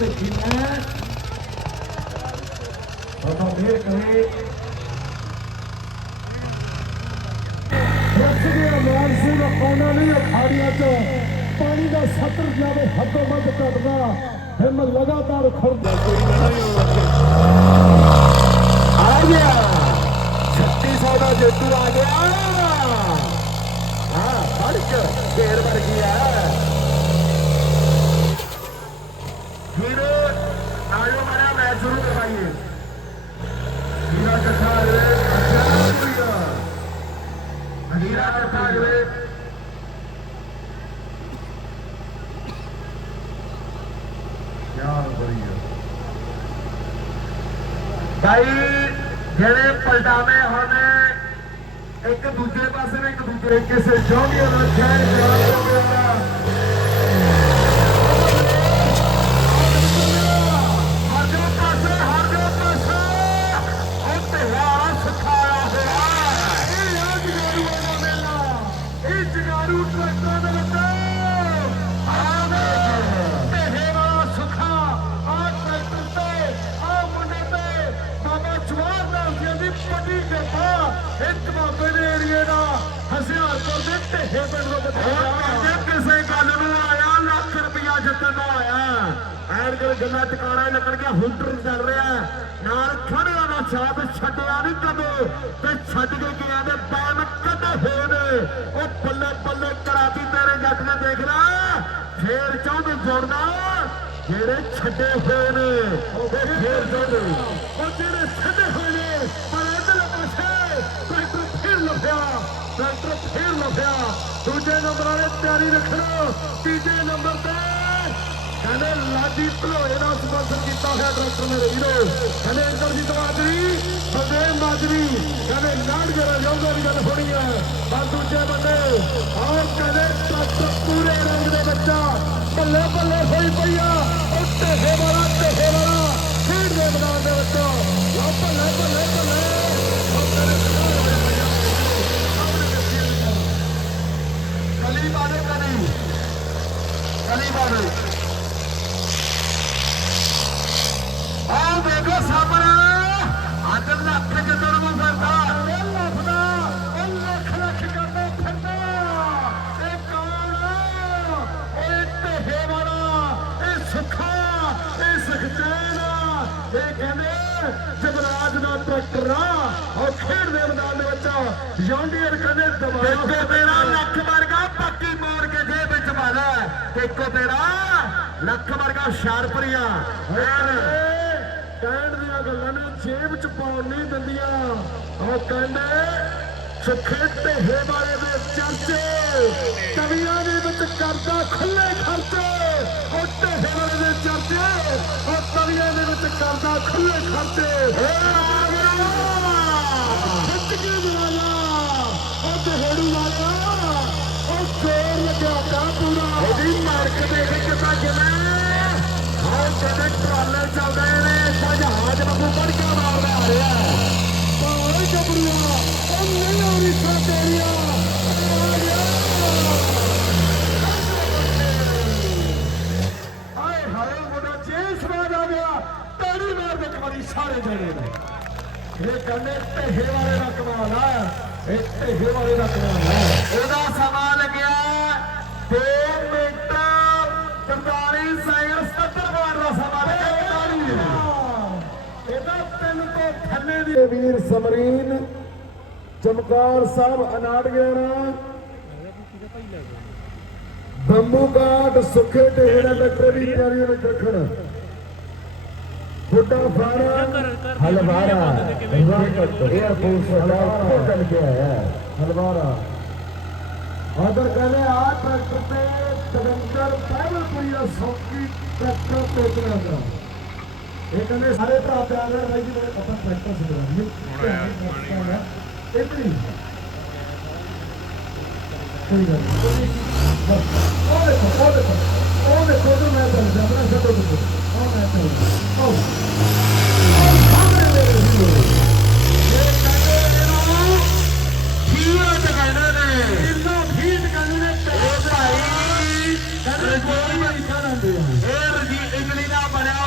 ਦੇਖੀ ਮੈਂ ਬਾਬਾ ਮੇਰ ਮਾਨਸੂਨ ਪਾਉਣਾ ਨਹੀਂ ਅਖਾੜੀਆਂ 'ਚ। ਪਾਣੀ ਦਾ ਸੱਤਰ ਜਾਵੇ, ਹੱਦੋਂ ਵੱਧ ਘਟਦਾ। ਹਿੰਮ ਲਗਾਤਾਰ ਖੜਦਾ। ਆ ਗਿਆ। 3600 ਦਾ ਜੇਤੂ ਆ ਗਿਆ। ਹਾਂ ਫੜਕ ਢੇਰ ਵਰਗੀ ਆ ਫਿਰ ਆਇਓ ਮਾਰਾ ਮੈਚ ਸ਼ੁਰੂ ਕਰਵਾਈਏ ਵੀਰਾ ਕੱਠਾ ਰੇ ਅੱਛਾ ਵੀਰਾ ਵੀਰਾ ਯਾਰ ਬੜੀਆ ਭਾਈ ਜਿਹੜੇ ਪਲਟਾਵੇਂ ਹੋਣੇ, ਇੱਕ ਦੂਜੇ ਪਾਸੇ ਨੂੰ, ਇੱਕ ਦੂਜੇ ਕਿਸੇ ਜੋਗੀਆਂ ਦਾ ਸ਼ਹਿਰ ਜਾਣ ਹੋ ਗਿਆ ਗੱਲਾਂ ਟਿਕਾਣਾ ਲੱਗਣ ਗਿਆ ਚੱਲ ਰਿਹਾ ਨਾਲ ਖੜਿਆ ਦਾ ਸਾਥ ਛੱਡਿਆ ਨਹੀਂ ਕਦੇ, ਤੇ ਛੱਡ ਕੇ ਗਿਆ ਦੇ ਬਾਣ ਕੱਢੇ ਹੋਏ ਨੇ ਉਹ ਬੱਲੇ ਬੱਲੇ ਕਰਾਤੀ ਤੇਰੇ ਜੱਟ ਨੇ ਦੇਖ ਲੈ। ਫੇਰ ਚਾਹੁੰਦੇ ਜੋੜਨਾ ਜਿਹੜੇ ਛੱਡੇ ਹੋਏ ਨੇ, ਉਹ ਫੇਰ ਚਾਹੁੰਦੇ ਉਹ ਜਿਹੜੇ ਛੱਡੇ ਹੋਏ ਨੇ, ਪਰ ਇਧਰਲੇ ਪਾਸੇ ਟਰੈਕਟਰ ਫੇਰ ਲੱਭਿਆ ਟਰੈਕਟਰ ਫੇਰ ਲੱਭਿਆ। ਦੂਜੇ ਨੰਬਰ ਵਾਲੇ ਤਿਆਰੀ ਰੱਖਣਾ, ਤੀਜੇ ਨੰਬਰ ਤੇ ਕਹਿੰਦੇ ਲਾਡੀ ਭਲੋਏ ਦਾ ਸਪਾਂਸਰ ਕੀਤਾ ਹੋਇਆ ਟਰੈਕਟਰ ਮੇਰੇ ਵੀਰੋ। ਕਹਿੰਦੇ ਇੰਦਰਜੀਤ ਮਾਜਰੀ ਬਲਦੇਵ ਮਾਜਰੀ, ਕਹਿੰਦੇ ਨਾੜ ਜਰਾ ਜਾਊਗਾ ਦੀ ਗੱਲ ਹੋਣੀ ਹੈ ਪਰ ਦੂਜੇ ਬੰਦੇ, ਆਹ ਕਹਿੰਦੇ ਟਰੈਕਟਰ ਪੂਰੇ ਰੰਗ ਦੇ ਬੱਚਾ ਬੱਲੇ ਬੱਲੇ ਹੋਈ ਪਈਆ ਉਹ ਢੇਹੇ ਵਾਲਾ ਢੇਹੇ ਵਾਲਾ, ਖੇਡ ਦੇ ਮੈਦਾਨ ਦੇ ਵਿੱਚ ਲਓ ਬੱਲੇ ਬੱਲੇ ਬੱਲੇ। ਕਲੀ ਬਾਰੇ ਕਲੀ ਕਲੀ ਬਾਰੇ। ਆਹ ਦੇਖੋ ਸਾਹਮਣੇ ਅੱਜ ਲੱਖ ਜਦੋਂ ਨੂੰ ਫਿਰਦਾ ਇਹ ਲੱਖਦਾ ਉਹ ਲੱਖ ਲੱਖ ਕਰਦਾ ਫਿਰਦਾ ਇਹ ਕੌਣ ਇਹ ਢੇਹੇ ਵਾਲਾ ਇਹ ਸੁੱਖਾ ਇਹ ਸੁਖਚੈਨ ਇਹ ਕਹਿੰਦੇ ਜਗਰਾਜ ਦਾ ਟਰੈਕਟਰ ਆ ਉਹ ਖੇਡ ਦੇ ਮੈਦਾਨ ਦੇ ਵਿੱਚ ਜੌਂਡੀਅਰ ਕਹਿੰਦੇ ਦਬਾਇਆ ਤੇਰਾ ਲੱਖ ਵਰਗਾ ਪੱਕੀ ਮੋੜ ਕੇ ਜੇਬ ਵਿੱਚ ਮਾਰਾ ਦੇਖੋ ਤੇਰਾ ਲੱਖ ਵਰਗਾ ਸ਼ਾਰਪਰੀਆ ਕਹਿਣ ਦੀਆਂ ਗੱਲਾਂ ਨੇ ਜੇਬ ਚ ਪਾਉਣ ਨਹੀਂ ਦਿੰਦੀਆਂ। ਉਹ ਕਹਿੰਦੇ ਸੁੱਖੇ ਢੇਹੇ ਵਾਲੇ ਦੇ ਚਰਚੇ, ਤਵੀਆਂ ਦੇ ਵਿੱਚ ਕਰਦਾ ਖੁੱਲੇ ਖਰਚੇ। ਉਹ ਢੇਹੇ ਵਾਲੇ ਦੇ ਚਰਚੇ, ਉਹ ਤਵੀਆਂ ਦੇ ਵਿੱਚ ਕਰਦਾ ਖੁੱਲੇ ਖਰਚੇ। ਏ ਆ ਗਿਆ ਖਿੱਚ ਕੇ ਵਾਲਾ ਉਹ ਢੇੜੂ ਵਾਲਾ ਉਹ ਜ਼ੋਰ ਲੱਗਿਆ ਕਾ ਪੂਰਾ ਉਹਦੀ ਮਾਰਕ ਦੇ ਵਿੱਚ ਤਾਂ ਜਿਵੇਂ ਹਾਂ ਕਦੇ ਟਰਾਲੇ ਚੱਲਦੇ ਨੇ ਜਹਾਜ਼ ਵਾਂਗੂ ਵੜ ਮਾਰਦਾ ਆ ਰਿਹਾ ਓਏ ਜਬਰੀਆ ਉਹ ਨਹੀਂ ਆ ਰਹੀ ਤੇਰੀਆ, ਹਾਏ ਹਾਏ, ਮੁੰਡਾ ਜੇ ਸਵਾਦ ਆ ਗਿਆ, ਤਾੜੀ ਮਾਰ ਦੇ ਕਮਾਰੀ ਸਾਰੇ ਜਣੇ ਨੇ। ਇਹ ਕਹਿੰਦੇ ਢੇਹੇ ਵਾਲੇ ਦਾ ਕਮਾਲ ਆ, ਇਹ ਢੇਹੇ ਵਾਲੇ ਦਾ ਕਮਾਲ ਆ। ਵੀਰ ਸਮਰੀਨ, ਚਮਕਾਰ ਸਾਹਿਬ ਅਨਾੜ ਬੰਬੂ ਕਾਟ ਸੁੱਖੇ ਢੇੜੇ ਦਾ ਡਾਕਟਰ ਦੀ ਤਿਆਰੀ ਵਿੱਚ ਰੱਖਣ। ਬੁੱਢਾ ਫਾਰਾ, ਹਲਵਾਰਾ ਰਾਕਟ 에ਅਰਫੋਰਸ ਦਾ ਚੱਲ ਗਿਆ ਹੈ ਹਲਵਾਰਾ। ਆਦਰ ਕਹਿੰਦੇ ਆ, ਟਰੈਕਟਰ ਤੇ ਤਵੰਦਰ ਪਹਿਲਪੁਰੀ ਦਾ ਸੌਕੀ ਟਰੈਕਟਰ ਤੇ ਚਲਾਉਂਦਾ ਇਹ ਕਹਿੰਦੇ ਸਾਰੇ ਭਰਾ ਪਿਆਰ ਨਾਲ ਬਾਈ ਜੀ ਮੇਰੇ ਆਪਾਂ ਟਰੈਕਟਰ ਸਿਖਾਉਣਾ ਇਹ ਵੀ ਕੋਈ ਗੱਲ ਨਹੀਂ ਉਹ ਦੇਖੋ ਉਹ ਦੇਖੋ ਉਹ ਦੇਖੋ ਉਹ ਮੈਂ ਤਾਂ ਜਬਰਾ ਛੱਡੋ ਦੇਖੋ ਉਹ ਮੈਂ ਤਾਂ ਉਹ ਸਾਹਮਣੇ ਮੇਰੇ ਵੀਰੋ ਇਹ ਕਹਿੰਦੇ ਇਹਨੂੰ ਕੀੜਾ ਟਕਾਣਾ ਨੇ ਇਹਨੂੰ ਫੀਟ ਕਹਿੰਦੇ ਨੇ ਇਹ ਭਾਈ ਕਹਿੰਦੇ ਕੋਈ ਨਹੀਂ ਖਾਣਾਂਦੇ ਆ ਇਹ ਰਜੀ ਇਟਲੀ ਦਾ ਬਣਿਆ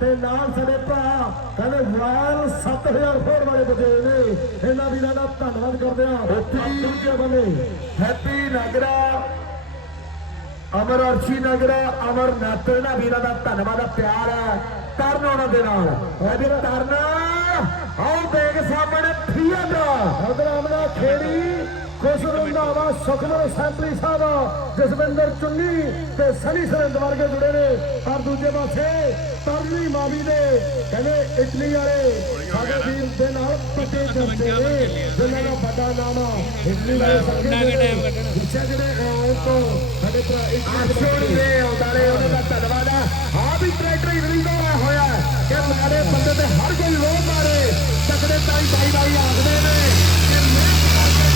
ਤੇ ਨਾਲ ਸਾਡੇ ਭਰਾ ਕਹਿੰਦੇ ਵਾਇਰ 7000 ਫੋਰ ਵਾਲੇ ਬਜੇ ਨੇ। ਇਹਨਾਂ ਵੀਰਾਂ ਦਾ ਧੰਨਵਾਦ ਕਰਦੇ ਆ ਦੂਜੇ ਬੰਨੇ ਹੈਪੀ ਨਗਰਾ ਅਮਰ ਅਰਸ਼ੀ ਨਗਰਾ ਅਮਰ ਨਾਤਰ ਇਹਨਾਂ ਵੀਰਾਂ ਦਾ ਧੰਨਵਾਦ ਆ ਪਿਆਰ ਹੈ ਕਰਨ ਉਹਨਾਂ ਦੇ ਨਾਲ। ਇਹਦੇ ਕਰਨ ਆਓ ਦੇਖ ਸਾਹਮਣੇ ਉਧਰ ਆਮਨਾ ਖੇੜੀ। ਖੁਸ਼ ਰੰਧਾਵਾ ਸੁਖਮਨ ਸੈਂਪਲੀ ਸਾਹਿਬ ਜਸਵਿੰਦਰ ਚੁੰਨੀ ਤੇ ਸਨੀ ਸਰੰਦ ਵਰਗੇ ਜੁੜੇ ਨੇ। ਪਰ ਦੂਜੇ ਪਾਸੇ ਤਰਨੀ ਮਾਵੀ ਦੇ ਕਹਿੰਦੇ ਇਟਲੀ ਵਾਲੇ ਸਾਡੇ ਵੀਰ ਦੇ ਨਾਲ ਪੱਕੇ ਚਰਚੇ ਨੇ ਜਿਨ੍ਹਾਂ ਦਾ ਵੱਡਾ ਨਾਮ ਆ ਇਟਲੀ ਵਾਲੇ ਸੰਗੇ ਦੇ ਪਿੱਛੇ ਜਿਹੜੇ ਆਉਣ ਤੋਂ ਸਾਡੇ ਭਰਾ ਇਟਲੀ ਦੇ ਉਦਾਰੇ ਉਹਨਾਂ ਦਾ ਧੰਨਵਾਦ ਆ। ਆ ਵੀ ਟਰੈਕਟਰ ਇਟਲੀ ਦਾ ਹੋਇਆ ਹੈ। ਕਿ ਮਾਰੇ ਬੰਦੇ ਤੇ ਹਰ ਕੋਈ ਰੋਹ ਮਾਰੇ। ਤਕੜੇ ਤਾਈ ਬਾਈ ਬਾਈ ਆਖਦੇ ਨੇ ਕਿ ਮਿਹਨਤ ਕਰਕੇ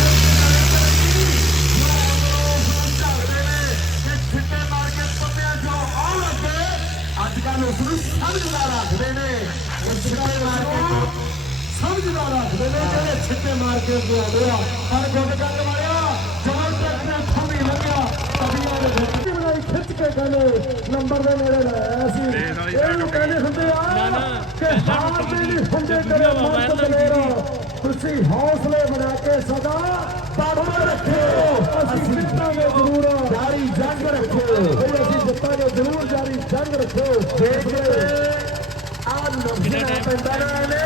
ਝਗੜੇ ਨੇ ਕਿ ਛਿੱਟੇ ਮਾਰ ਕੇ ਪੱਤਿਆਂ ਚੋਂ ਆਉਣ ਲੱਗੇ ਅੱਜ ਕੱਲ ਉਸ ਨੂੰ ਸਮਝਦਾਰ ਆਖਦੇ ਨੇ। ਉਹ ਛਿੱਟੇ ਮਾਰ ਕੇ ਸਮਝਦਾਰ ਰੱਖਦੇ ਨੇ ਜਿਹੜੇ ਛਿੱਟੇ ਮਾਰ ਕੇ ਬੁਲਾਉਂਦੇ ਆ। ਪਰ ਗੁੱਡ ਗੱਲ ਵਾਲਿਆ ਜਵਾਨ ਤੱਕ ਨੇ ਥੰਮੀ ਲੱਗਿਆ ਤਬੀਆਂ ਦੇ ਵਿੱਚ ਬਣਾਈ ਖਿੱਚ ਕੇ ਕਹਿੰਦੇ ਨੰਬਰ ਦੇ ਨੇੜੇ ਲਾਇਆ ਸੀ। ਇਹਨੂੰ ਕਹਿੰਦੇ ਹੁੰਦੇ ਆ ਕਿ ਹਾਰ ਦੇ ਨਹੀਂ ਹੁੰਦੇ ਤੇਰੇ ਮਨ ਤੋਂ ਬਲੇਰਾ। ਤੁਸੀਂ ਹੌਸਲੇ ਬਣਾ ਕੇ ਸਦਾ ਬਾਬਾ ਰੱਖਿਓ ਅਸੀਂ ਜਿੱਤਾਂਗੇ ਜ਼ਰੂਰ ਜਾਰੀ ਜੰਗ ਰੱਖੋ ਬਈ ਅਸੀਂ ਜਿੱਤਾਂਗੇ ਜ਼ਰੂਰ ਜਾਰੀ ਜੰਗ ਰੱਖਿਓ ਆ ਨੁਕਸਾਨ ਪੈਂਦਾ ਨਾ ਇਹਨੇ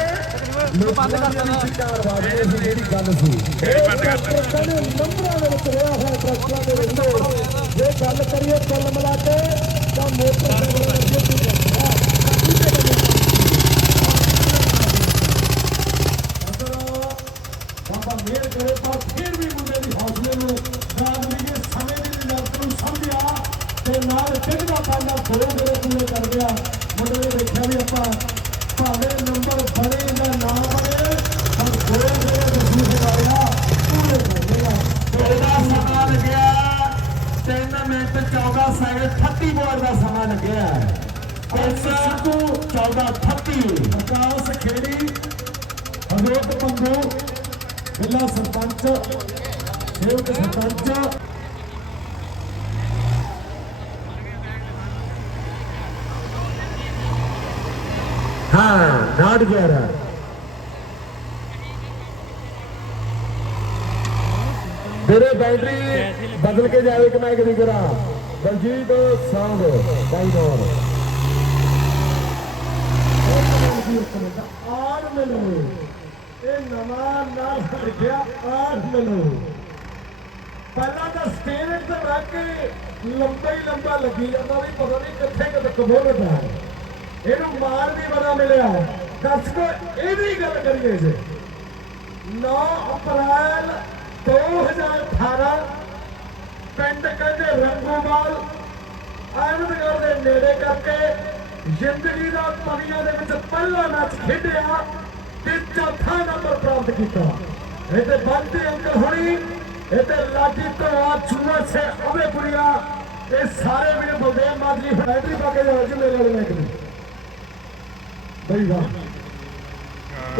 ਲੋਕਾਂ ਦਾ ਸ਼ਿਕਾਰ ਵਾਜਦੇ ਸੀ ਜਿਹੜੀ ਗੱਲ ਸੀ ਇਹ ਕਹਿੰਦੇ ਨੰਬਰਾਂ ਦੇ ਵਿੱਚ ਰਿਹਾ ਹੋਇਆ ਟਰੱਕਾਂ ਦੇ ਵਿੱਚ ਜੇ ਗੱਲ ਕਰੀਏ ਕੁੱਲ ਮਿਲਾ ਕੇ ਤਾਂ ਮੋਟਰਸਾਈਕਲ ਦੇ ਅੱਗੇ ਤੋਂ ਜਾਂਦਾ ਬਾਬਾ ਮੇਰ ਕਰੇ ਪਰ ਫਿਰ ਵੀ ਮੁੰਡੇ ਦੀ ਹੌਸਲੇ ਨੂੰ ਗਾਂਧੀ ਦੇ ਸਮੇਂ ਦੀ ਨਜ਼ਰ ਨੂੰ ਸਮਝਿਆ ਤੇ ਨਾਲ ਡਿੱਗਦਾ ਪੈਂਦਾ ਦੋ ਮੇਰੇ ਪੂਰੇ ਕਰ ਗਿਆ ਮੁੰਡੇ ਨੇ ਦੇਖਿਆ ਵੀ ਆਪਾਂ ਭਾਵੇਂ ਨੰਬਰ ਬਣੇ ਜਾਂ ਨਾ ਬਣੇ ਪਰ ਦੋ ਮੇਰੇ ਦਸੂਰ ਆਇਆ ਪੂਰੇ ਕਰ ਲਿਆ ਇਹਦਾ ਸਮਾਂ ਲੱਗਿਆ 3 ਮਿੰਟ 14 ਸੈਕਿੰਡ 38 ਬੋਰ ਦਾ ਸਮਾਂ ਲੱਗਿਆ ਇਸ ਸਿੱਧੂ 14 38 ਪ੍ਰਕਾਸ਼ ਖੇੜੀ ਹਜ਼ਰਤ ਪੰਗੂ ਜ਼ਿਲ੍ਹਾ ਸਰਪੰਚ, ਸੇਵਕ ਸਰਪੰਚ। ਹਾਂ ਨਾਟ ਗਿਆ ਰਾ ਬੈਟਰੀ ਬਦਲ ਕੇ ਜਾਵੇ ਕਿ ਮੈਂ ਕਦੀ ਕਰਾਂ ਬਲਜੀਤ ਸੰਗ ਬਾਈਨੋਰ ਆੜ ਮਿਲੋ ਇਹ ਨਵਾਂ ਨਾਮ ਰੱਖਿਆ ਆੜ ਮਿਲੋ ਪਹਿਲਾਂ ਤਾਂ ਸਟੇਜ ਤੇ ਰੱਖ ਕੇ ਲੰਬਾ ਹੀ ਲੰਬਾ ਲੱਗੀ ਜਾਂਦਾ ਵੀ ਪਤਾ ਨਹੀਂ ਕਿੱਥੇ ਕਿੱਥੇ ਕਬੋਲਦਾ ਇਹਨੂੰ ਮਾਰ ਵੀ ਬੜਾ ਮਿਲਿਆ। ਦਰਸ਼ਕੋ ਇਹਦੀ ਗੱਲ ਕਰੀਏ ਜੇ। 9 ਅਪ੍ਰੈਲ 2018 ਪਿੰਡ ਕਹਿੰਦੇ ਰੰਗੂਵਾਲ ਅਹਿਮਦਗੜ੍ਹ ਦੇ ਨੇੜੇ ਕਰਕੇ ਜ਼ਿੰਦਗੀ ਦਾ ਪਨੀਆਂ ਦੇ ਵਿੱਚ ਪਹਿਲਾ ਮੈਚ ਖੇਡਿਆ ਤੇ ਚੌਥਾ ਨੰਬਰ ਪ੍ਰਾਪਤ ਕੀਤਾ। ਇਹਦੇ ਬੰਦੇ ਅੰਕਲ ਹੋਣੀ, ਇਹਦੇ ਲਾਡੀ ਤੋਂ ਆ ਚੂਆ ਸੇ ਅਵੇ ਪੁਰੀਆ ਇਹ ਸਾਰੇ ਵੀਰ ਬਲਦੇਵ ਮਾਜਰੀ ਬੈਟਰੀ ਪਾ ਕੇ ਜਾਓ ਜੀ ਮੇਰੇ ਵਾਲੇ ਮੈਚ ਨੂੰ। ਬਈ ਵਾਹ।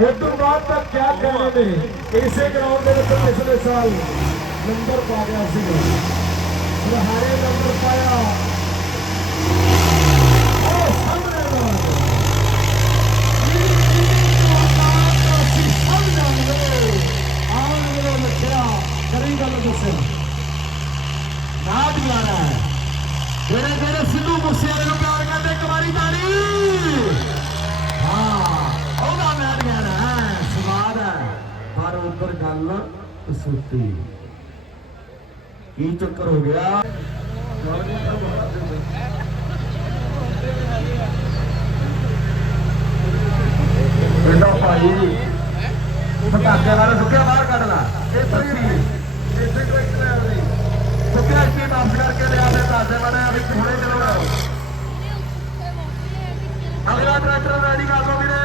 ਉਸ ਤੋਂ ਬਾਅਦ ਤਾਂ ਕਿਆ ਕਹਿਣੇ ਨੇ, ਇਸੇ ਗਰਾਊਂਡ ਦੇ ਵਿੱਚ ਪਿਛਲੇ ਸਾਲ ਨੰਬਰ ਪਾ ਗਿਆ ਸੀ ਸੁਹਾਰੇ ਨੰਬਰ ਪਾਇਆ ਉਹ ਸਾਹਮਣੇ ਦਾ ਕਰੀ ਗੱਲ ਦੱਸੇ। ਨਾਟ ਗਿਆ ਰਾ ਜਿਹੜੇ ਜਿਹੜੇ ਸਿੱਧੂ ਮੂਸੇਵਾਲੇ ਨੂੰ ਪਿਆਰ ਕਰਦੇ, ਇੱਕ ਵਾਰੀ ਹਾਂ, ਉਹਦਾ ਨਾਟ ਗਿਆ ਰਾ ਸਵਾਦ ਹੈ। ਪਰ ਉੱਪਰ ਗੱਲ ਸੁੱਤੀ। ਕੀ ਚੱਕਰ ਹੋ ਗਿਆ? ਇਹਦਾ ਭਾਈ ਪਟਾਕੇ ਨਾਲ ਸੁੱਕਿਆ ਬਾਹਰ ਕੱਢ ਲਾ। ਇੱਥੇ ਹੀ ਇੱਥੇ ਟਰੈਕਟਰ ਆ ਰਹੀ ਸੁੱਕਿਆ ਕੀ ਵਾਪਸ ਕਰਕੇ ਲਿਆ ਤੇ ਦਾਦੇ ਬਣੇ ਵੀ ਥੋੜੇ ਚਲੋ ਅਗਲਾ ਟਰੈਕਟਰ ਰੈਡੀ ਕਰ ਲਓ ਵੀਰੇ।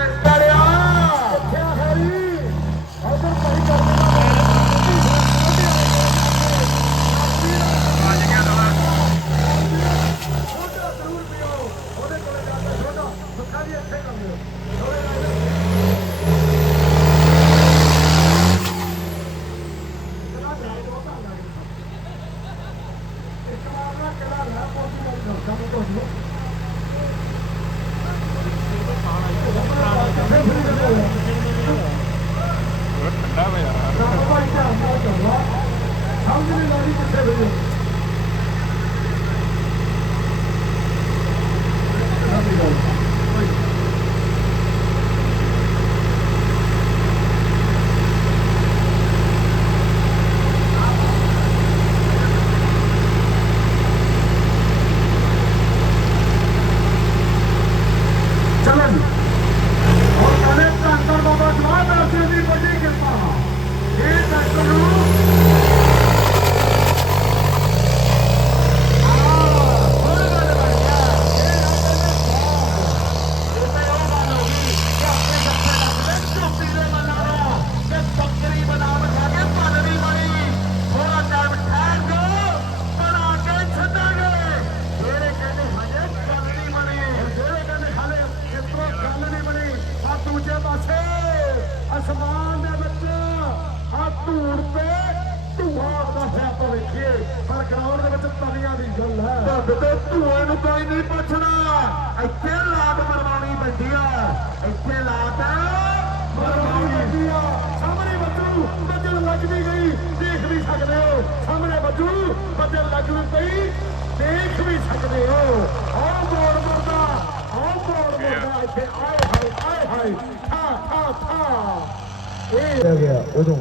ਹੋ ਗਿਆ ਉਦੋਂ।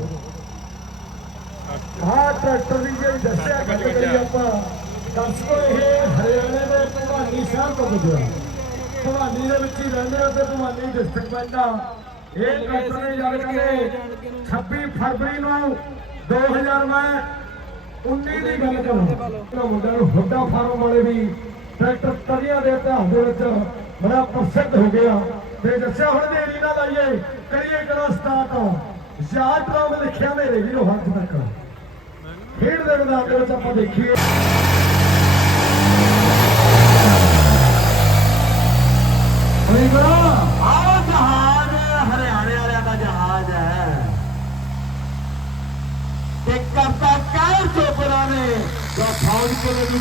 ਆਹ ਟਰੈਕਟਰ ਦੀ ਜਿਹੜੀ ਦੱਸਿਆ ਗੱਲ ਕਰੀ ਆਪਾਂ ਦਰਸ਼ਕੋ ਇਹ ਹਰਿਆਣੇ ਦੇ ਭਵਾਨੀ ਸਾਹਿਬ ਤੋਂ ਗੁਜਰਾ ਭਵਾਨੀ ਦੇ ਵਿੱਚ ਹੀ ਰਹਿੰਦੇ ਆ ਤੇ ਭਵਾਨੀ ਡਿਸਟ੍ਰਿਕਟ ਪੈਂਦਾ ਇਹ ਟਰੈਕਟਰ ਨੇ ਜਾਣ ਕੇ 26 ਫਰਵਰੀ ਨੂੰ 2000 ਮੈਂ 19 ਦੀ ਗੱਲ ਕਰਾਂ। ਮੁੰਡਾ ਨੂੰ ਹੁੱਡਾ ਫਾਰਮ ਵਾਲੇ ਵੀ ਟਰੈਕਟਰ ਤਰੀਆਂ ਦੇ ਇਤਿਹਾਸ ਦੇ ਵਿੱਚ ਬੜਾ ਪ੍ਰਸਿੱਧ ਹੋ ਗਿਆ। ਤੇ ਦੱਸਿਆ ਹੁਣ ਦੇਰੀ ਨਾ ਲਾਈਏ ਕਰੀਏ ਕਰਾ ਸਟਾਰਟ। ਯਾਦ ਰਾਮ ਲਿਖਿਆ ਮੇਰੇ ਵੀਰੋ, ਹੱਥ ਤੱਕ ਖੇਡ ਦੇ ਮੈਦਾਨ ਦੇ ਵਿੱਚ ਆਪਾਂ ਦੇਖੀਏ। ਹੋਏਗਾ ਆਹ ਜਹਾਜ਼, ਹਰਿਆਣੇ ਵਾਲਿਆਂ ਦਾ ਜਹਾਜ਼ ਹੈ। ਤੇ ਕਰਤਾ ਕਹਿਰ ਚੋਪੜਾ ਨੇ। ਜੋ ਫੌਜ ਕੋਲ ਦੀ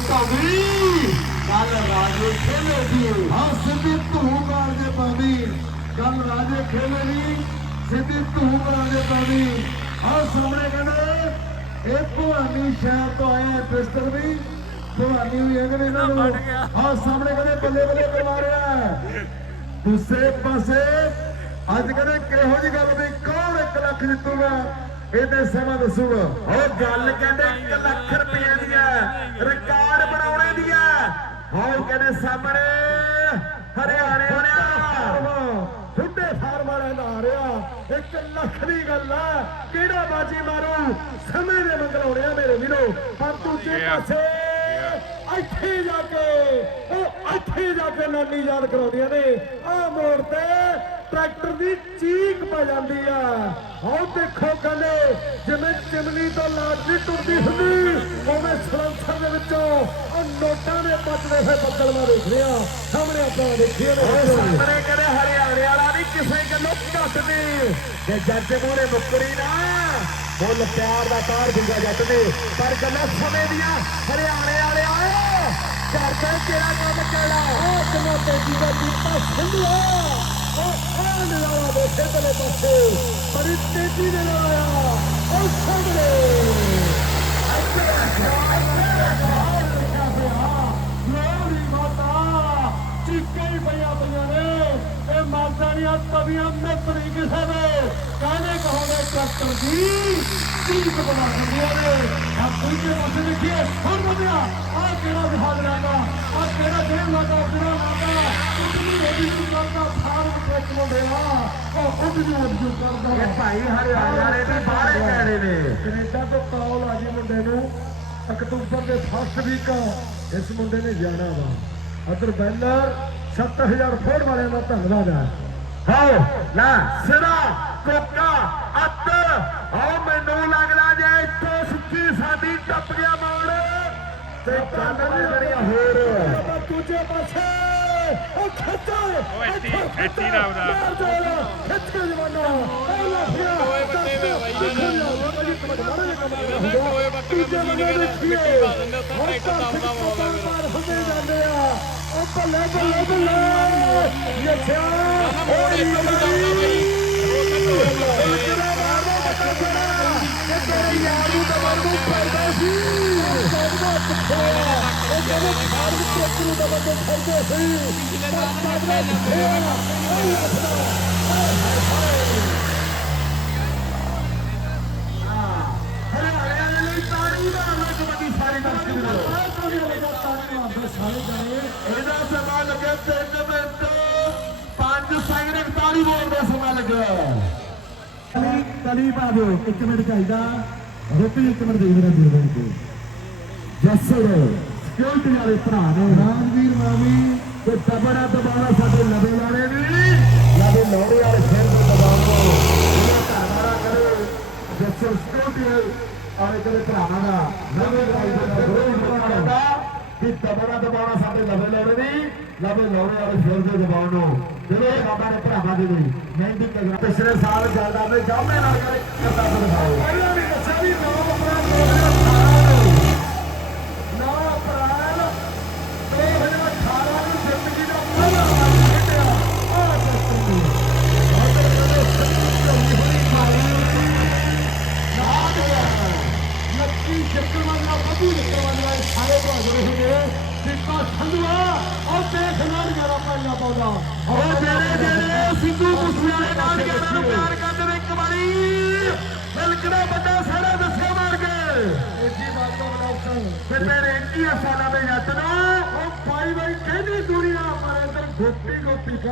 ਕੱਲ ਰਾਜੇ ਖੇਲੇ ਦੀ। ਹਾਂ, ਸਿੱਧੀ ਧੂ ਦੇ ਪਾਉਂਦੀ ਕੱਲ ਰਾਜੇ ਖੇਲੇ ਦੀ। ਸਿੱਧੀ ਧੂ ਮਾਰ ਦੇ ਪਾਉਂਦੀ ਆਹ ਸਾਹਮਣੇ ਕਹਿੰਦੇ ਇਹ ਭਵਾਨੀ ਸ਼ਹਿਰ ਤੋਂ ਆਏ ਆ ਪਿਸਤਲ ਵੀ। ਭਵਾਨੀ ਵੀ ਇਹਨੇ ਇਹਨਾਂ ਨੂੰ। ਆਹ ਸਾਹਮਣੇ ਕਹਿੰਦੇ ਬੱਲੇ ਬੱਲੇ ਕਰਵਾ ਰਿਹਾ ਦੂਸਰੇ ਪਾਸੇ ਅੱਜ ਕਹਿੰਦੇ ਕਿਹੋ ਜੀ ਗੱਲ ਵੀ ਕੌਣ 1 ਲੱਖ ਜਿੱਤੂਗਾ? ਇਹਦੇ ਸਮਾਂ ਦੱਸੂਗਾ। ਉਹ ਗੱਲ ਕਹਿੰਦੇ 1 ਲੱਖ ਰੁਪਏ ਦੀ ਹੈ ਰਿਕਾਰਡ ਬਣਾਉਣੇ ਦੀ ਹੈ ਹਾਂ ਕਹਿੰਦੇ ਸਾਹਮਣੇ 1 ਲੱਖ ਦੀ ਗੱਲ ਹੈ ਕਿਹੜਾ ਬਾਜੀ ਮਾਰੂ? ਸਮੇਂ ਦੇ ਮੰਗਲਾਉਣੇ ਆ ਮੇਰੇ ਵੀਰੋ ਪਰ ਦੂਜੇ ਪਾਸੇ ਇੱਥੇ ਜਾ ਕੇ ਉਹ ਇੱਥੇ ਜਾ ਕੇ ਨਾਨੀ ਯਾਦ ਕਰਾਉਂਦੀਆਂ ਨੇ। ਆਹ ਮੋੜ ਤੇ ਟਰੈਕਟਰ ਦੀ ਚੀਕ ਪੈ ਜਾਂਦੀ ਆ। ਆਓ ਦੇਖੋ ਕਹਿੰਦੇ ਜਿਵੇਂ ਚਿਮਨੀ ਤੋਂ ਲਾਟਰੀ ਟੁੱਟਦੀ ਹੁੰਦੀ ਉਵੇਂ ਸਲੰਸਰ ਦੇ ਵਿੱਚੋਂ ਉਹ ਨੋਟਾਂ ਦੇ ਪੱਟਦੇ ਹੋਏ ਬੱਦਲ ਮੈਂ ਦੇਖ ਰਿਹਾ। ਸਾਹਮਣੇ ਆਪਾਂ ਦੇਖੀਏ ਸਾਹਮਣੇ ਕਹਿੰਦੇ ਹਰਿਆਣੇ ਵਾਲਾ ਨਹੀਂ ਕਿਸੇ ਗੱਲੋਂ ਘੱਟ ਨਹੀਂ ਤੇ ਜੱਜ ਮੂਰੇ ਮੁੱਕਰੀ ਨਾ ਮੁੱਲ ਪਿਆਰ ਦਾ ਤਾਰ ਦਿੰਦਾ ਜੱਟ ਨੇ ਪਰ ਗੱਲਾਂ ਸਮੇਂ ਦੀਆਂ ਹਰਿਆਣੇ ਵਾਲਿਆ ਕਰਦੇ ਤੇਰਾ ਕੰਮ ਕਿਹੜਾ ਉਹ ਕਿਵੇਂ ਤੇਜੀ ਦਾ ਸੰਧੂਆ। ਉਹ ਆਹ ਨਜ਼ਾਰਾ ਦੇਖੇ ਤੇਰੇ ਪਾਸੇ ਬੜੀ ਤੇਜ਼ੀ ਦੇ ਨਾਲ ਆਇਆ ਉਹ ਸਾਹਮਣੇ ਲੋਰੀ ਹੀ ਪਈਆਂ ਪਈਆਂ ਨੇ ਇਹ ਮਾਤਾ ਦੀਆਂ ਤਵੀਆਂ ਮਿੱਤਰੀ ਕਿਸੇ ਨੇ ਕਾਹਨੇ ਕਹੋਗੇ ਟਰੈਕਟਰ ਜੀ ਚੀਕ ਬਣਾ ਦਿੰਦੀਆਂ ਨੇ ਆ ਦੂਜੇ ਪਾਸੇ ਦੇਖੀਏ ਹੁਣ ਬੰਦਿਆ ਆ ਕਿਹੜਾ ਵਿਹਾਰ ਲਾਗਾ ਆ ਕਿਹੜਾ ਦੇਹ ਲਾਗਾ ਕਿਹੜਾ ਲਾਗਾ ਕਿੰਨੀ ਰੋਦੀ ਨੂੰ ਕਰਦਾ ਫਾਰਮ ਟਰੈਕ ਮੁੰਡਿਆ ਉਹ ਉੱਡ ਜੂ ਉੱਡ ਜੂ ਕਰਦਾ ਇਹ ਭਾਈ ਹਰਿਆਣੇ ਵਾਲੇ ਵੀ ਬਾਹਰੇ ਕਹਿ ਰਹੇ ਨੇ। ਕੈਨੇਡਾ ਤੋਂ ਕਾਲ ਆ ਜੀ ਮੁੰਡੇ ਨੂੰ। ਅਕਤੂਬਰ ਦੇ ਫਸਟ ਵੀਕ ਇਸ ਮੁੰਡੇ ਨੇ ਜਾਣਾ ਵਾ। ਅਦਰ ਬੈਲਰ 7000 ਫੋੜ ਵਾਲਿਆਂ ਦਾ ਧੰਨਵਾਦ ਹੈ। ਹਾਓ ਨਾ ਸਿਰਾ ਕੋਕਾ ਅੱਤ। ਆਓ ਮੈਨੂੰ ਲੱਗਦਾ ਜੇ ਇੱਥੋਂ ਸੁੱਕੀ ਸਾਡੀ ਟੱਪ ਗਿਆ ਮੋੜ। ਤੇ ਕੰਨ ਦੀ ਜਿਹੜੀਆਂ ਹੋਰ। ਦੂਜੇ ਪਾਸੇ। ਉਹ ਖੱਟਾ ਓਏ ਇੱਥੇ- ਇੱਥੇ ਨਾ ਉਹਦਾ। ਖਿੱਚ ਕੇ ਜਵਾਨਾ ਉਹ ਲਾਫਿਆ ਓਏ ਬੱਤੇ ਵੇ ਬਾਈ ਓਏ ਬੱਤੇ ਕੇ ਮਿੱਟੀ ਪਾ ਦਿੰਦੇ ਉੱਥੇ ਟਰੈਕਟਰ ਦਬਦਾ ਬੋਲਦਾ ਬਾਰ ਬੱਲੇ ਬੱਲੇ ਬੱਲੇ ਯੱਥਿਆ ਮੋੜ ਇੱਕ ਵੀ ਦਬਦਾ ਬਈ ਇਹਦਾ ਸਮਾਂ ਲੱਗਿਆ 3 ਮਿੰਟ। 5 ਸੈਕਿੰਡ 41 ਬੋਲ ਦਾ ਸਮਾਂ ਲੱਗਿਆ। ਕਲੀ ਕਲੀ ਪਾ ਦਿਓ 1 ਮਿੰਟ ਚਾਹੀਦਾ। ਰੋਟੀ 1 ਮਿੰਟ ਦੇ ਮੇਰਾ ਵੀਰ ਬਣ ਕੇ। ਜੱਸਰ ਸਿਕਿਉਰਿਟੀ ਵਾਲੇ ਭਰਾ ਨੇ ਰਾਜਵੀਰ ਮਾਮੀ ਤੇ ਦਬੜਾ ਦਬਾਣਾ ਸਾਡੇ ਲਵੇ ਵਾਲੇ ਨੇ। ਲਵੇ ਲੋੜੇ ਵਾਲੇ ਫਿਰ ਦੇ ਦਬਾਉ ਕੋ ਜਿਹੜਾ ਧਰਮਾਰਾ ਕਰੇ ਜੱਸਰ ਸਿਕਿਉਰਿਟੀ ਵਾਲੇ ਕਰੇ ਭਰਾਵਾਂ ਦਾ ਲਵੇ ਵਾਲੇ ਦਾ ਵਿਰੋਧ ਦਾ ਕਿ ਦਬੜਾ ਦਬਾਉਣਾ ਸਾਡੇ ਲਵੇ ਲਾਉਣੇ ਦੀ ਲਵੇ ਲਾਉਣੇ ਵਾਲੇ ਫਿਰ ਦੇ ਦਬਾਉਣ ਨੂੰ। ਜਿਹੜੇ ਬਾਬਾ ਨੇ ਭਰਾਵਾਂ ਦੇ ਲਈ ਮਹਿੰਦੀ ਕਗਰਾ ਪਿਛਲੇ ਸਾਲ ਜਾਂਦਾ ਨੇ, ਜਾਮੇ ਨਾਲ ਕਰਦਾ ਦਿਖਾਓ। ਪਹਿਲਾਂ ਵੀ ਦੱਸਿਆ ਵੀ 9 ਅਪ੍ਰੈਲ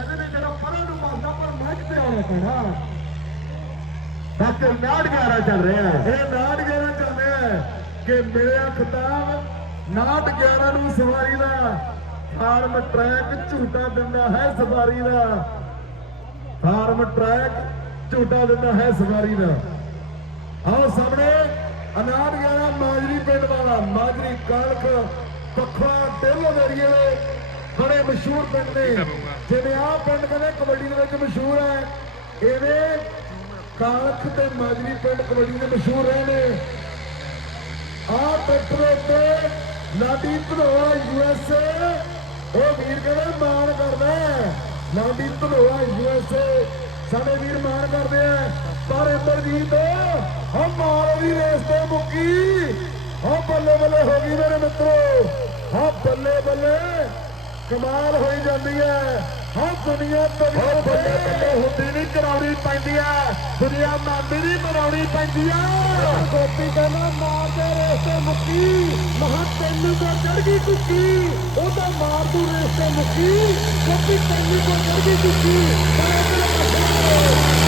ਕਹਿੰਦੇ ਨੇ ਜਿਹੜਾ ਪਰਾਂ ਨੂੰ ਮਾਰਦਾ ਪਰ ਮੱਝ ਤੇ ਆਉਣਾ ਪੈਣਾ? ਬਾਕੀ ਨਾੜ ਗਿਆਰਾ ਚੱਲ ਰਿਹਾ ਇਹ ਨਾਟ 11 ਚੱਲ ਰਿਹਾ ਕਿ ਮਿਲਿਆ ਖਿਤਾਬ ਨਾਟ 11 ਨੂੰ ਸਵਾਰੀ ਦਾ ਫਾਰਮ ਟਰੈਕ ਝੂਟਾ ਦਿੰਦਾ ਹੈ, ਸਵਾਰੀ ਦਾ ਫਾਰਮ ਟਰੈਕ ਝੂਟਾ ਦਿੰਦਾ ਹੈ, ਸਵਾਰੀ ਦਾ। ਆਓ ਸਾਹਮਣੇ ਅਨਾਰ 11 ਮਾਜਰੀ ਪਿੰਡ ਵਾਲਾ, ਮਾਜਰੀ ਕਾਲਖ ਪੱਖਾ ਟੇਲੋ ਏਰੀਏ ਦੇ ਬੜੇ ਮਸ਼ਹੂਰ ਪਿੰਡ ਨੇ। ਜਿਵੇਂ ਆਹ ਪਿੰਡ ਕਹਿੰਦੇ ਕਬੱਡੀ ਦੇ ਵਿੱਚ ਮਸ਼ਹੂਰ ਹੈ। ਇਹਦੇ ਕਾਲਖ ਤੇ ਮਾਜਰੀ ਪਿੰਡ ਕਬੱਡੀ ਦੇ ਮਸ਼ਹੂਰ ਰਹੇ ਨੇ ਆ ਟਰੈਕਟਰ ਉੱਤੇ ਲਾਡੀ ਧਨੋਆ ਯੂਐਸਏ ਉਹ ਵੀਰ ਕਹਿੰਦਾ ਮਾਣ ਕਰਦਾ ਹੈ। ਲਾਡੀ ਧਨੋਆ ਯੂਐਸਏ ਸਾਡੇ ਵੀਰ ਮਾਣ ਕਰਦੇ ਆ। ਪਰ ਇੰਦਰਜੀਤ ਆ ਮਾਰ ਦੀ ਰੇਸ ਤੇ ਮੁੱਕੀ। ਆ ਬੱਲੇ ਬੱਲੇ ਹੋ ਗਈ ਮੇਰੇ ਮਿੱਤਰੋ। ਆ ਬੱਲੇ ਬੱਲੇ ਕਮਾਲ ਹੋਈ ਜਾਂਦੀ ਹੈ। ਹਾਂ ਦੁਨੀਆ ਬੱਲੇ ਬੱਲੇ ਬੱਲੇ ਹੁੰਦੀ ਨਹੀਂ ਕਰਾਉਣੀ ਪੈਂਦੀ ਹੈ। ਦੁਨੀਆ ਮੰਨਦੀ ਨਹੀਂ ਬਣਾਉਣੀ ਪੈਂਦੀ ਹੈ। ਗੋਪੀ ਕਹਿੰਦਾ ਮਾਰ ਦੇ ਰੇਸ ਤੇ ਮੁੱਕੀ। ਮਹਾਂ ਤੈਨੂੰ ਕੋ ਚੜ ਗਈ ਕੁੱਕੀ। ਉਹ ਤਾਂ ਮਾਰ ਦੂ ਰੇਸ ਤੇ ਮੁੱਕੀ। ਗੋਪੀ ਤੈਨੂੰ ਕੋ ਚੜ ਗਈ ਕੁੱਕੀ। ਪਰ ਇੱਧਰ ਪਾਸੇ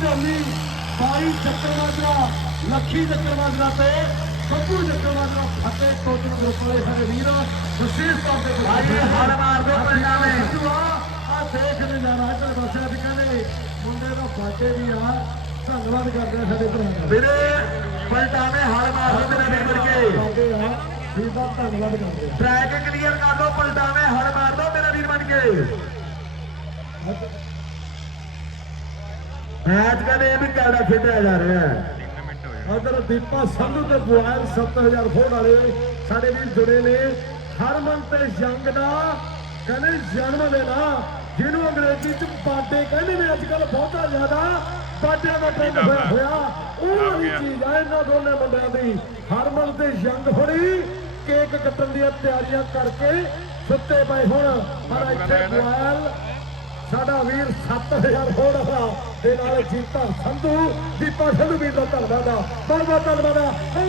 ਗਾਨੇਸ਼ ਪੰਜਾਬੀ ਬਾਈ ਚੱਕਰ ਮਾਜਰਾ ਲੱਖੀ ਚੱਕਰ ਮਾਜਰਾ ਤੇ ਬੱਬੂ ਚੱਕਰ ਮਾਜਰਾ ਫਤਿਹ ਕੋਚਨ ਗਰੁੱਪ ਵਾਲੇ ਸਾਡੇ ਵੀਰ ਵਿਸ਼ੇਸ਼ ਤੌਰ ਤੇ ਆਈਏ ਹਲ ਮਾਰ ਦਿਓ ਪਿੰਡਾਂ ਵਿੱਚ। ਆ ਦੇਖ ਨਜ਼ਾਰਾ ਇੱਧਰ ਦੱਸਿਆ ਵੀ ਕਹਿੰਦੇ ਮੁੰਡੇ ਦਾ ਬਾਟੇ ਵੀ ਆ ਧੰਨਵਾਦ ਕਰਦੇ ਆ ਸਾਡੇ ਭਰਾ ਦਾ ਵੀਰੇ ਪਲਟਾਵੇਂ ਹਲ ਮਾਰ ਦਿਓ ਮੇਰੇ ਵੀਰ ਬਣ ਕੇ ਬਾਟੇ ਆ ਵੀਰ ਦਾ ਧੰਨਵਾਦ ਕਰਦੇ ਆ ਟਰੈਕ ਕਲੀਅਰ ਕਰ ਦਿਓ ਪਲਟਾਵੇਂ ਹਲ ਮਾਰ ਦਿਓ ਮੇਰਾ ਵੀਰ ਬਣ ਕੇ ਮੈਚ ਕਹਿੰਦੇ ਇਹ ਵੀ ਕਾੜਾ ਖੇਡਿਆ ਜਾ ਰਿਹਾ ਹੈ। ਅਦਰ ਦੀਪਾ ਸੰਧੂ ਤੇ ਬੁਆਰ 7000 ਫੋੜ ਵਾਲੇ ਸਾਡੇ ਵੀਰ ਜੁੜੇ ਨੇ। ਹਰਮਨ ਤੇ ਜੰਗ ਦਾ ਕਹਿੰਦੇ ਜਨਮ ਦੇਣਾ ਜਿਹਨੂੰ ਅੰਗਰੇਜ਼ੀ ਚ ਬਾਡੇ ਕਹਿੰਦੇ ਨੇ ਅੱਜ ਕੱਲ ਬਹੁਤਾ ਜ਼ਿਆਦਾ ਬਾਡਿਆਂ ਦਾ ਟ੍ਰੈਂਡ ਹੋਇਆ ਹੋਇਆ। ਉਹ ਵਾਲੀ ਚੀਜ਼ ਆ ਇਹਨਾਂ ਦੋਨੇ ਮੁੰਡਿਆਂ ਦੀ। ਹਰਮਨ ਤੇ ਜੰਗ ਹੋਣੀ ਕੇਕ ਕੱਟਣ ਦੀਆਂ ਤਿਆਰੀਆਂ ਕਰਕੇ ਸੁੱਤੇ ਪਏ ਹੁਣ। ਪਰ ਇੱਥੇ ਬੁਆਲ ਸਾਡਾ ਵੀਰ 7000 ਹੋੜ ਵਾਲਾ ਤੇ ਨਾਲ ਜੀਤਾ ਸੰਧੂ, ਦੀਪਾ ਸੰਧੂ ਵੀਰ ਦਾ ਧੰਨਵਾਦ ਆ। ਬਹੁਤ ਬਹੁਤ ਧੰਨਵਾਦ ਆ।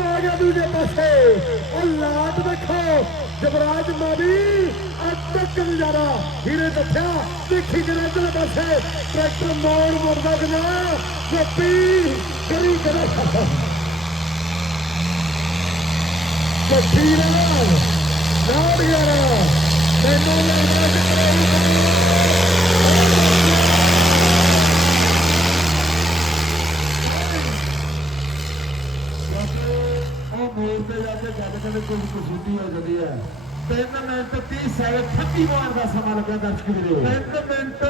ਆ ਗਿਆ ਦੂਜੇ ਪਾਸੇ। ਉਹ ਲਾਟ ਦੇਖੋ ਜਬਰਾਜ ਮਾਦੀ ਅੱਜ ਨਜ਼ਾਰਾ ਹੀਰੇ ਦੱਸਿਆ ਦੇਖੀ ਜਰਾ ਇਧਰਲੇ ਪਾਸੇ। ਟਰੈਕਟਰ ਮੋੜ ਮੁੜਦਾ ਜਨਾ ਗੋਪੀ ਕਰੀ ਕਰੇ। ਕੱਠੀ ਨਾਲ ਲਾੜ ਯਾਰਾ ਤੈਨੂੰ ਲੱਗਦਾ ਕਿ ਕਰਾਈ ਉਹ ਮੋੜ ਤੇ ਜਾ ਕੇ ਗੱਲ ਕਰਦੇ ਕੋਈ ਕਸੂਤੀ ਹੋ ਜਾਂਦੀ ਹੈ। 3 ਮਿੰਟ 30 ਸੈਕਿੰਡ 30 ਵਾਰ ਦਾ ਸਮਾਂ ਲੱਗਿਆ ਦਰਸ਼ਕ ਵੀਰੋ। 3 ਮਿੰਟ।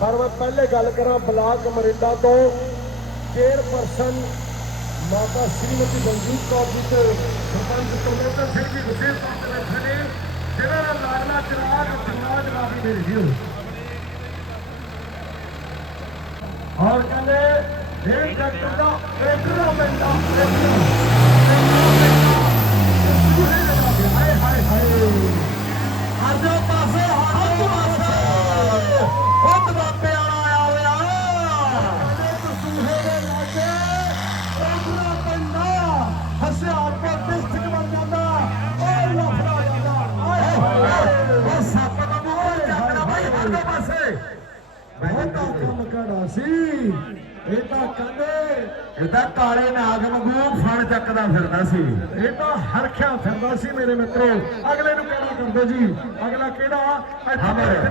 ਪਰ ਮੈਂ ਪਹਿਲੇ ਗੱਲ ਕਰਾਂ ਬਲਾਕ ਮਰਿੰਡਾ ਤੋਂ। ਚੇਅਰਪਰਸਨ ਮਾਤਾ ਸ਼੍ਰੀਮਤੀ ਬਲਜੀਤ ਕੌਰ ਜੀ ਤੇ ਸਰਪੰਚ ਪ੍ਰਮੋਦਰ ਸਿੰਘ ਜੀ ਵਿਸ਼ੇਸ਼ ਤੌਰ ਤੇ ਬੈਠੇ ਨੇ ਜਿਹਨਾਂ ਦਾ ਲਾਡਲਾ ਚਿਰਾਗ ਸਮਾਜ ਰਾਹੀ ਮੇਰੇ ਵੀਰੋ ਔਰ ਕਹਿੰਦੇ ਇਹ ਡਾਕਟਰ ਦਾ ਟਰੈਕਟਰ ਦਾ ਪੈਂਦਾ ਹਾਏ ਅਗਲਾ ਕਿਹੜਾ? ਇੱਥੇ